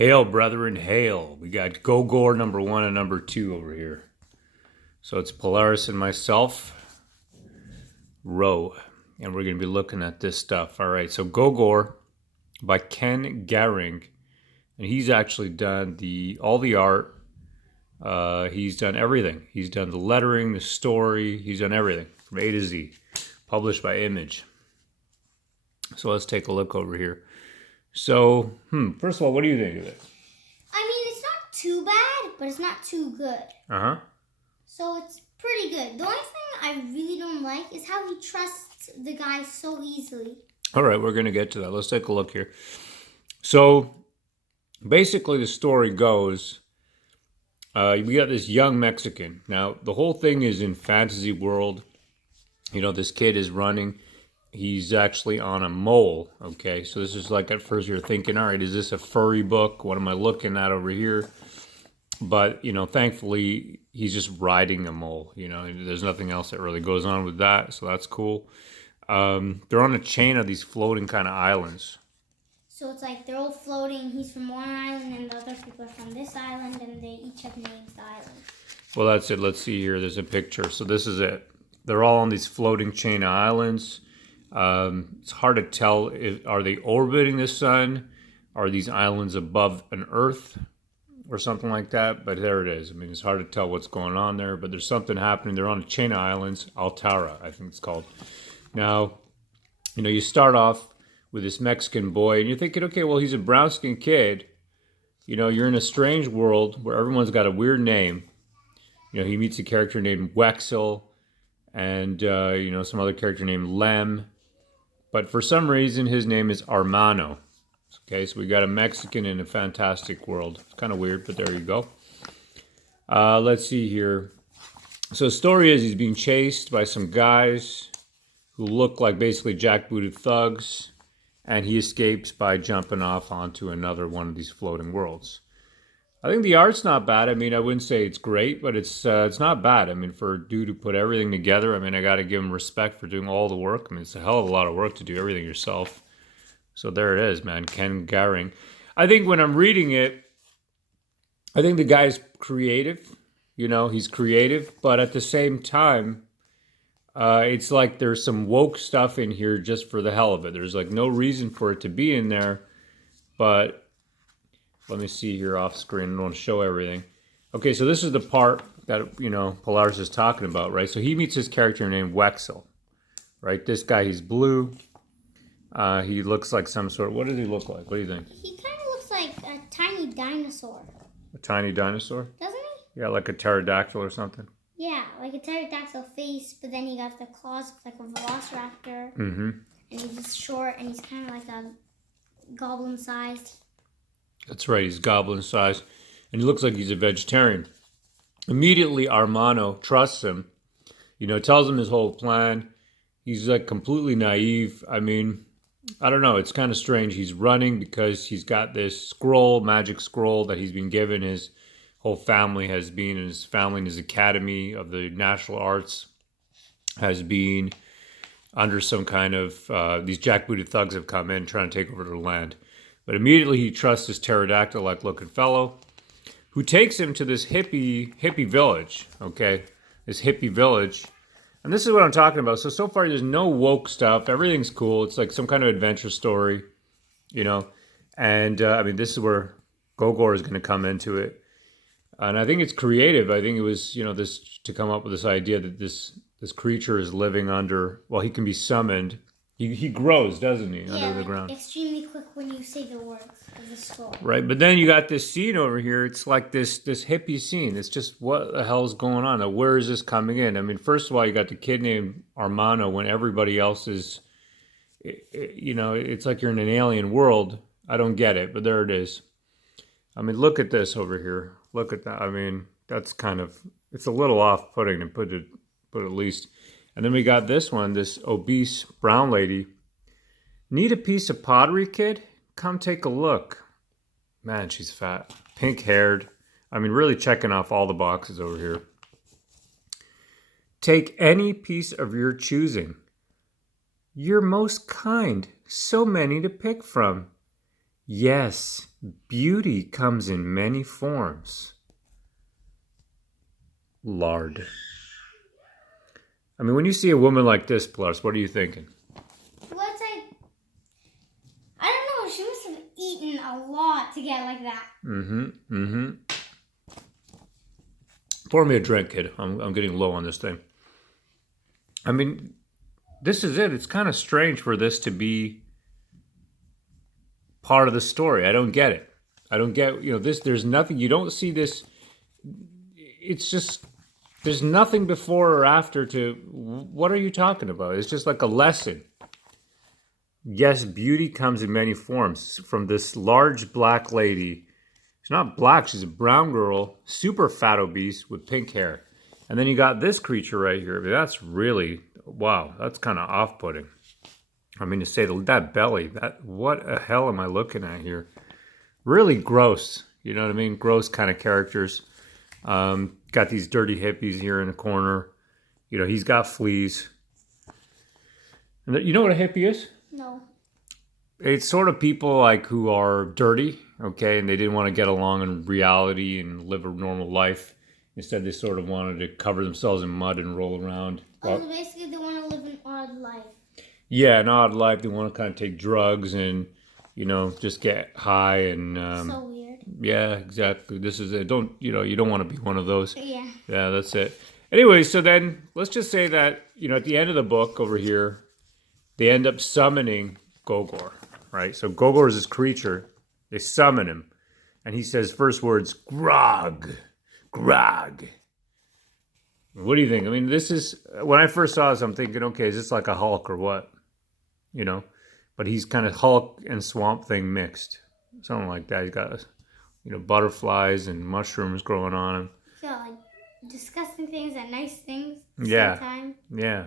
Hail, brethren, hail. We got Gogor number 1 and number 2 over here. So it's Polaris and myself, row. And we're going to be looking at this stuff. All right, so Gogor by Ken Garing. And he's actually done all the art. He's done everything. He's done the lettering, the story. He's done everything from A to Z. Published by Image. So let's take a look over here. So, first of all, what do you think of it? I mean, it's not too bad, but it's not too good. Uh-huh. So it's pretty good. The only thing I really don't like is how he trusts the guy so easily. All right, we're going to get to that. Let's take a look here. So, basically the story goes, we got this young Mexican. Now, the whole thing is in fantasy world. You know, this kid is running. He's actually on a mole, okay? So this is like, at first you're thinking, all right, is this a furry book? What am I looking at over here? But, you know, thankfully, he's just riding a mole. You know, there's nothing else that really goes on with that, so that's cool. They're on a chain of these floating kind of islands. So it's like they're all floating. He's from one island, and the other people are from this island, and they each have names the island. Well, that's it. Let's see here. There's a picture. So this is it. They're all on these floating chain of islands. It's hard to tell, are they orbiting the sun? Are these islands above an Earth or something like that? But there it is. I mean, it's hard to tell what's going on there, but there's something happening. They're on a chain of islands, Altara, I think it's called. Now, you know, you start off with this Mexican boy, and you're thinking, okay, well, he's a brown-skinned kid. You know, you're in a strange world where everyone's got a weird name. You know, he meets a character named Wexel and, you know, some other character named Lem. But for some reason, his name is Armano. Okay, so we got a Mexican in a fantastic world. It's kind of weird, but there you go. Let's see here. So the story is he's being chased by some guys who look like basically jackbooted thugs, and he escapes by jumping off onto another one of these floating worlds. I think the art's not bad. I mean, I wouldn't say it's great, but it's not bad. I mean, for a dude to put everything together, I mean, I got to give him respect for doing all the work. I mean, it's a hell of a lot of work to do everything yourself. So there it is, man, Ken Garing. I think when I'm reading it, I think the guy's creative. You know, he's creative, but at the same time, it's like there's some woke stuff in here just for the hell of it. There's like no reason for it to be in there, but let me see here off screen. I don't want to show everything. Okay, so this is the part that, you know, Polaris is talking about, right? So he meets his character named Wexel, right? This guy, he's blue. He looks like some sort of, what does he look like? What do you think? He kind of looks like a tiny dinosaur. A tiny dinosaur? Doesn't he? Yeah, like a pterodactyl or something. Yeah, like a pterodactyl face, but then he got the claws like a velociraptor. Mm-hmm. And he's short, and he's kind of like a goblin-sized. That's right, he's goblin-sized. And he looks like he's a vegetarian. Immediately, Armano trusts him. You know, tells him his whole plan. He's like completely naive. I mean, I don't know. It's kind of strange. He's running because he's got this scroll, magic scroll that he's been given. His whole family has been, and his family in his academy of the national arts has been under some kind of, these jackbooted thugs have come in trying to take over their land. But immediately he trusts this pterodactyl-like looking fellow who takes him to this hippie village, okay? This hippie village. And this is what I'm talking about. So far there's no woke stuff. Everything's cool. It's like some kind of adventure story, you know? And, I mean, this is where Gogor is going to come into it. And I think it's creative. I think it was, you know, this to come up with this idea that this creature is living under, well, he can be summoned. He grows, doesn't he, under the ground? Extremely quick when you say the words of the scroll. Right, but then you got this scene over here. It's like this hippie scene. It's just, what the hell's going on? Now, where is this coming in? I mean, first of all, you got the kid named Armano when everybody else is, you know, it's like you're in an alien world. I don't get it, but there it is. I mean, look at this over here. Look at that. I mean, that's kind of, it's a little off-putting to put it at least. And then we got this one, this obese brown lady. Need a piece of pottery, kid? Come take a look. Man, she's fat. Pink-haired. I mean, really checking off all the boxes over here. Take any piece of your choosing. You're most kind. So many to pick from. Yes, beauty comes in many forms. Lard. I mean, when you see a woman like this, Plus, what are you thinking? What's like? I don't know. She must have eaten a lot to get like that. Pour me a drink, kid. I'm getting low on this thing. I mean, this is it. It's kind of strange for this to be part of the story. I don't get it. I don't get, this, there's nothing, you don't see this. It's just, there's nothing before or after to, what are you talking about? It's just like a lesson. Yes, beauty comes in many forms. From this large black lady. She's not black, she's a brown girl, super fat obese with pink hair. And then you got this creature right here. I mean, that's really, wow, that's kind of off-putting. I mean, to say that belly, what the hell am I looking at here? Really gross, you know what I mean? Gross kind of characters. Got these dirty hippies here in the corner. He's got fleas. And you know what a hippie is? No. It's sort of people like who are dirty, okay, and they didn't want to get along in reality and live a normal life. Instead, they sort of wanted to cover themselves in mud and roll around. So basically they want to live an odd life. Yeah, an odd life. They want to kind of take drugs and, just get high and... so weird. Yeah, exactly. This is it. You don't want to be one of those. Yeah. Yeah, that's it. Anyway, so then let's just say that, at the end of the book over here, they end up summoning Gogor, right? So Gogor is this creature. They summon him. And he says first words, grog, grog. What do you think? I mean, this is, when I first saw this, I'm thinking, okay, is this like a Hulk or what? But he's kind of Hulk and Swamp Thing mixed. Something like that. He's got, butterflies and mushrooms growing on him. Yeah, like disgusting things and nice things at the Yeah. same time. Yeah.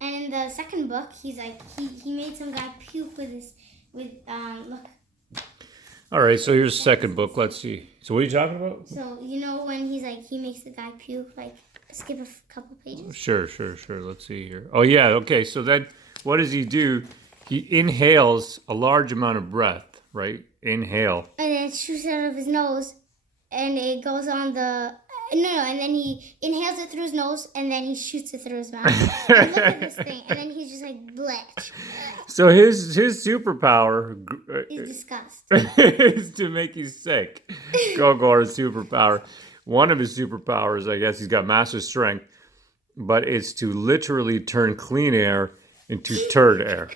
And in the second book, he's like, he made some guy puke with look. All right, so here's the second book. Let's see. So what are you talking about? So, when he's like, he makes the guy puke, like, skip a couple pages. Sure. Let's see here. Oh, yeah, okay. So then what does he do? He inhales a large amount of breath, right? Inhale. And then it shoots out of his nose, and it goes on the... and then he inhales it through his nose, and then he shoots it through his mouth. And look at this thing, and then he's just like, blech. So his superpower He's disgust. is to make you sick. Gogor's superpower. One of his superpowers, I guess, he's got massive strength, but it's to literally turn clean air into turd air.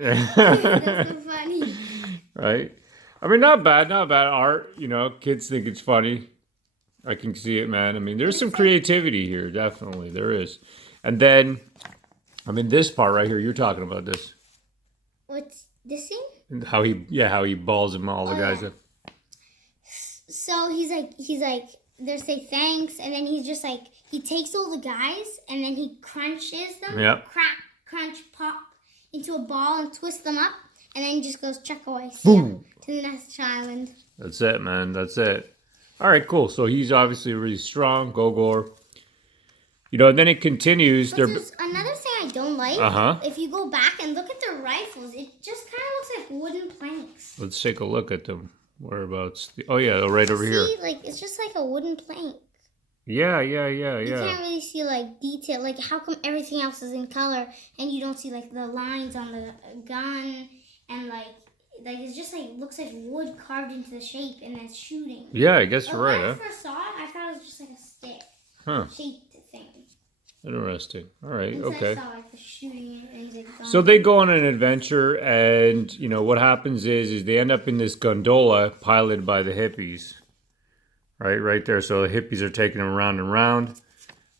That's so funny. Right? I mean, not bad art. Kids think it's funny. I can see it, man. I mean, there's some creativity here. Definitely, there is. And then, this part right here, you're talking about this. What's this thing? How he balls him all the guys up. So he's like, they say thanks, and then he's just like, he takes all the guys, and then he crunches them. Yep. Crack, crunch, pop into a ball and twist them up, and then he just goes chuck away. Boom. To the next island. That's it, man. That's it. All right, cool. So he's obviously really strong, Gogor. And then it continues. But there's another thing I don't like. If you go back and look at their rifles, it just kind of looks like wooden planks. Let's take a look at them. Whereabouts? Oh, yeah, right over here. See, like, it's just like a wooden plank. Yeah. You can't really see, like, detail. Like, how come everything else is in color and you don't see, like, the lines on the gun and, like it's just, like, looks like wood carved into the shape and then shooting. Yeah, I guess you're right. When I first saw it, I thought it was just, like, a stick shaped thing. Interesting. All right, Until okay. I saw, like, the shooting it and he's, like, gone. So they go on an adventure, and, what happens is they end up in this gondola piloted by the hippies. Right there. So the hippies are taking them round and round.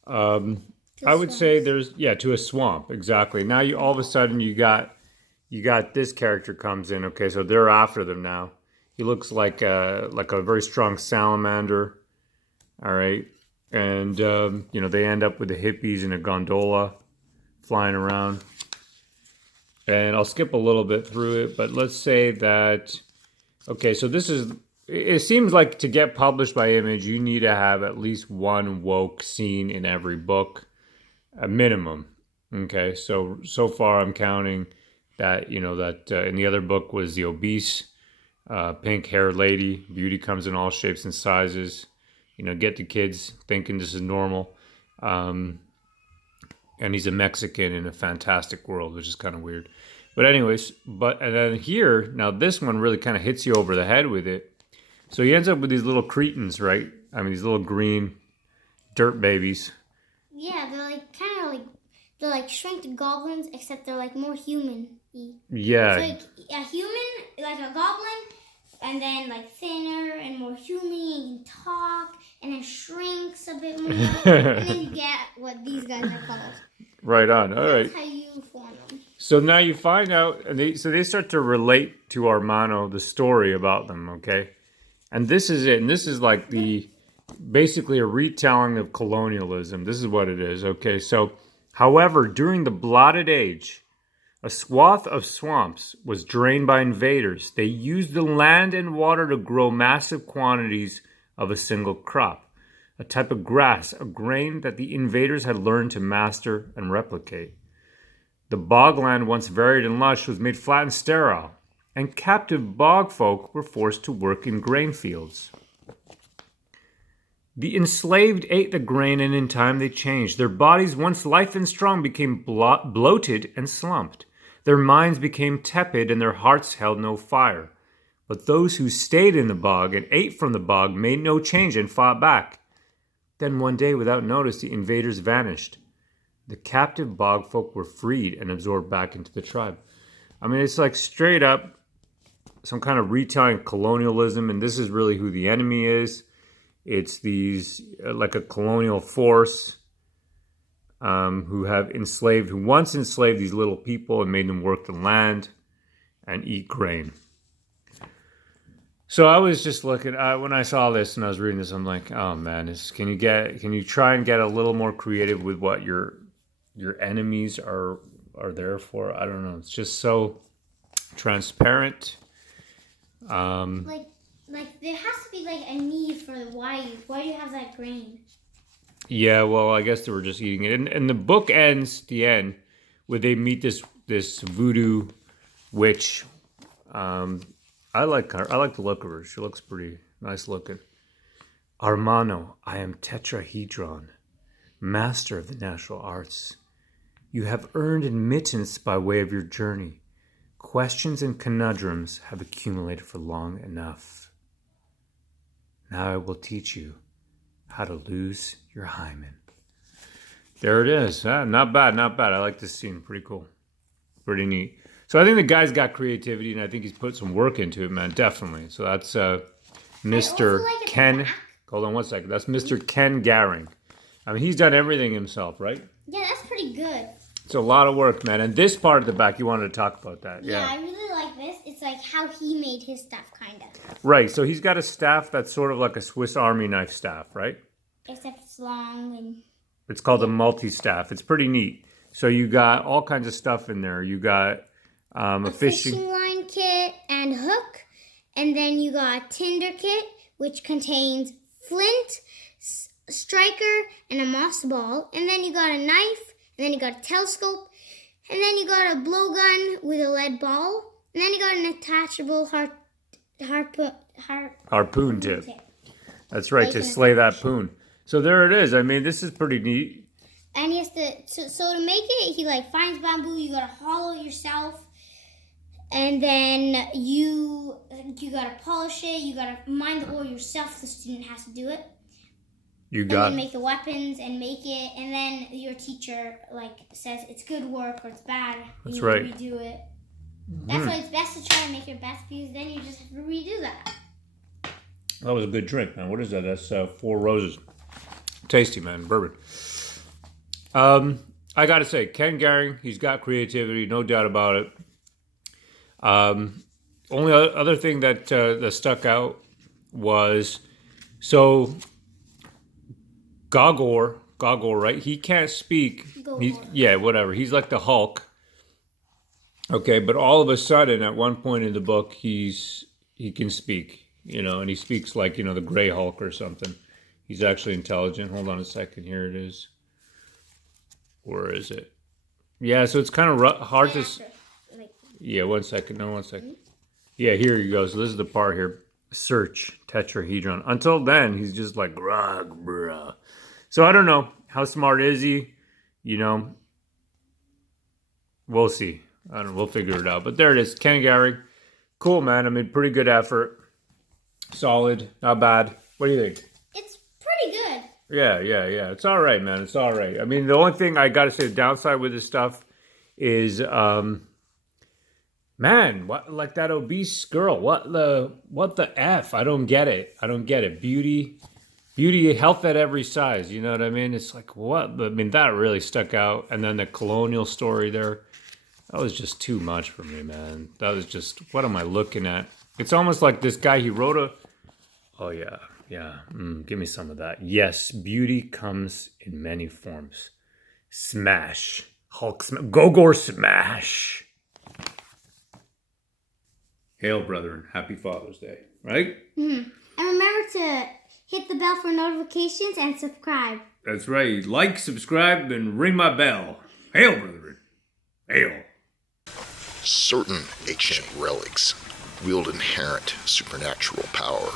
I would say to a swamp. Exactly. Now all of a sudden you got this character comes in. Okay, so they're after them now. He looks like a very strong salamander. All right. And, they end up with the hippies in a gondola flying around. And I'll skip a little bit through it, but let's say that, okay, so it seems like to get published by Image, you need to have at least one woke scene in every book, a minimum. Okay, so far I'm counting that, in the other book was the obese, pink-haired lady. Beauty comes in all shapes and sizes. Get the kids thinking this is normal. And he's a Mexican in a fantastic world, which is kind of weird. But anyways, and then here, now this one really kind of hits you over the head with it. So he ends up with these little cretins, right? I mean, these little green dirt babies. Yeah, they're like kind of like, they're like shrinked goblins, except they're like more human-y. Yeah. So like a human, like a goblin, and then like thinner and more human, and can talk, and then shrinks a bit more, and then you get what these guys are called. Right on. All right. That's how you form them. So now you find out, and they start to relate to Armano the story about them, okay? And this is it, and this is like basically a retelling of colonialism. This is what it is, okay? So, however, during the Blotted Age, a swath of swamps was drained by invaders. They used the land and water to grow massive quantities of a single crop, a type of grass, a grain that the invaders had learned to master and replicate. The bogland, once varied and lush, was made flat and sterile, and captive bog folk were forced to work in grain fields. The enslaved ate the grain, and in time they changed. Their bodies, once lithe and strong, became bloated and slumped. Their minds became tepid, and their hearts held no fire. But those who stayed in the bog and ate from the bog made no change and fought back. Then one day, without notice, the invaders vanished. The captive bog folk were freed and absorbed back into the tribe. I mean, it's like straight up some kind of retelling colonialism, and this is really who the enemy is. It's these, like a colonial force who once enslaved these little people and made them work the land and eat grain. So I was just looking, when I saw this and I was reading this, I'm like, oh man, can you try and get a little more creative with what your enemies are there for? I don't know. It's just so transparent. Like there has to be like a need for why do you have that grain? Yeah, well, I guess they were just eating it. And the book ends, the end, where they meet this voodoo witch. I like her. I like the look of her. She looks pretty nice looking. Armano, I am Tetrahedron, master of the natural arts. You have earned admittance by way of your journey. Questions and conundrums have accumulated for long enough. Now I will teach you how to lose your hymen. There it is. Not bad, not bad. I like this scene. Pretty cool. Pretty neat. So I think the guy's got creativity, and I think he's put some work into it, man. Definitely. So that's Mr. Ken. Hold on one second. That's Mr. Ken Garing. I mean, he's done everything himself, right? Yeah, that's pretty good. It's a lot of work, man. And this part of the back, you wanted to talk about that. Yeah, I really like this. It's like how he made his stuff, kind of. Right. So he's got a staff that's sort of like a Swiss Army knife staff, right? Except it's long and... It's called a multi-staff. It's pretty neat. So you got all kinds of stuff in there. You got a fishing line kit and hook. And then you got a tinder kit, which contains flint, striker, and a moss ball. And then you got a knife. And then you got a telescope. And then you got a blowgun with a lead ball. And then you got an attachable harpoon tip. That's right, to slay that poon. So there it is. I mean, this is pretty neat. And he has to, so to make it, he like finds bamboo. You gotta hollow it yourself. And then you gotta polish it. You gotta mine the ore yourself. The student has to do it. And then make the weapons and make it, and then your teacher like says it's good work or it's bad. That's right. You redo it. That's why it's best to try and make your best, because then you just have to redo that. That was a good drink, man. What is that? That's 4 Roses. Tasty, man. Bourbon. I gotta say, Ken Garing, he's got creativity, no doubt about it. Only other thing that stuck out was Gogor, right? He can't speak. Whatever. He's like the Hulk. Okay, but all of a sudden, at one point in the book, he can speak, and he speaks like, the Gray Hulk or something. He's actually intelligent. Hold on a second. Here it is. Where is it? Yeah, so it's kind of hard to... Yeah, 1 second. No, 1 second. Yeah, here you go. So this is the part here. Search tetrahedron. Until then, he's just like, grog, bruh. So I don't know. How smart is he? You know, we'll see. I don't know. We'll figure it out. But there it is. Ken Garing. Cool, man. I mean, pretty good effort. Solid. Not bad. What do you think? It's pretty good. Yeah. It's all right, man. It's all right. I mean, the only thing I got to say, the downside with this stuff is, man, what, like that obese girl? What the F? I don't get it. Beauty, health at every size. You know what I mean? It's like, what? I mean, that really stuck out. And then the colonial story there, that was just too much for me, man. That was just, what am I looking at? It's almost like this guy, he wrote a, oh yeah. Give me some of that. Yes, beauty comes in many forms. Smash. Hulk smash. Gogor smash. Hail, brethren. Happy Father's Day. Right? Mm-hmm. And remember to hit the bell for notifications and subscribe. That's right. Like, subscribe, and ring my bell. Hail, brethren. Hail. Certain ancient relics wield inherent supernatural power.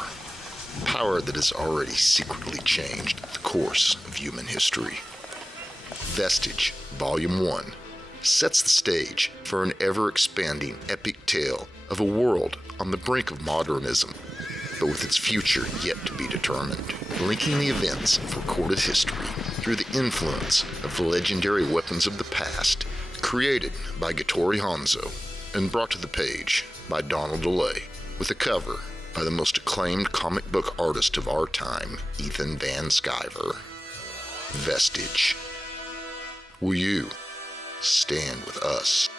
Power that has already secretly changed the course of human history. Vestige, Volume 1, sets the stage for an ever-expanding epic tale of a world on the brink of modernism, but with its future yet to be determined, linking the events of recorded history through the influence of the legendary weapons of the past, created by Gattori Hanzo and brought to the page by Donald DeLay, with a cover by the most acclaimed comic book artist of our time, Ethan Van Sciver. Vestige. Will you stand with us?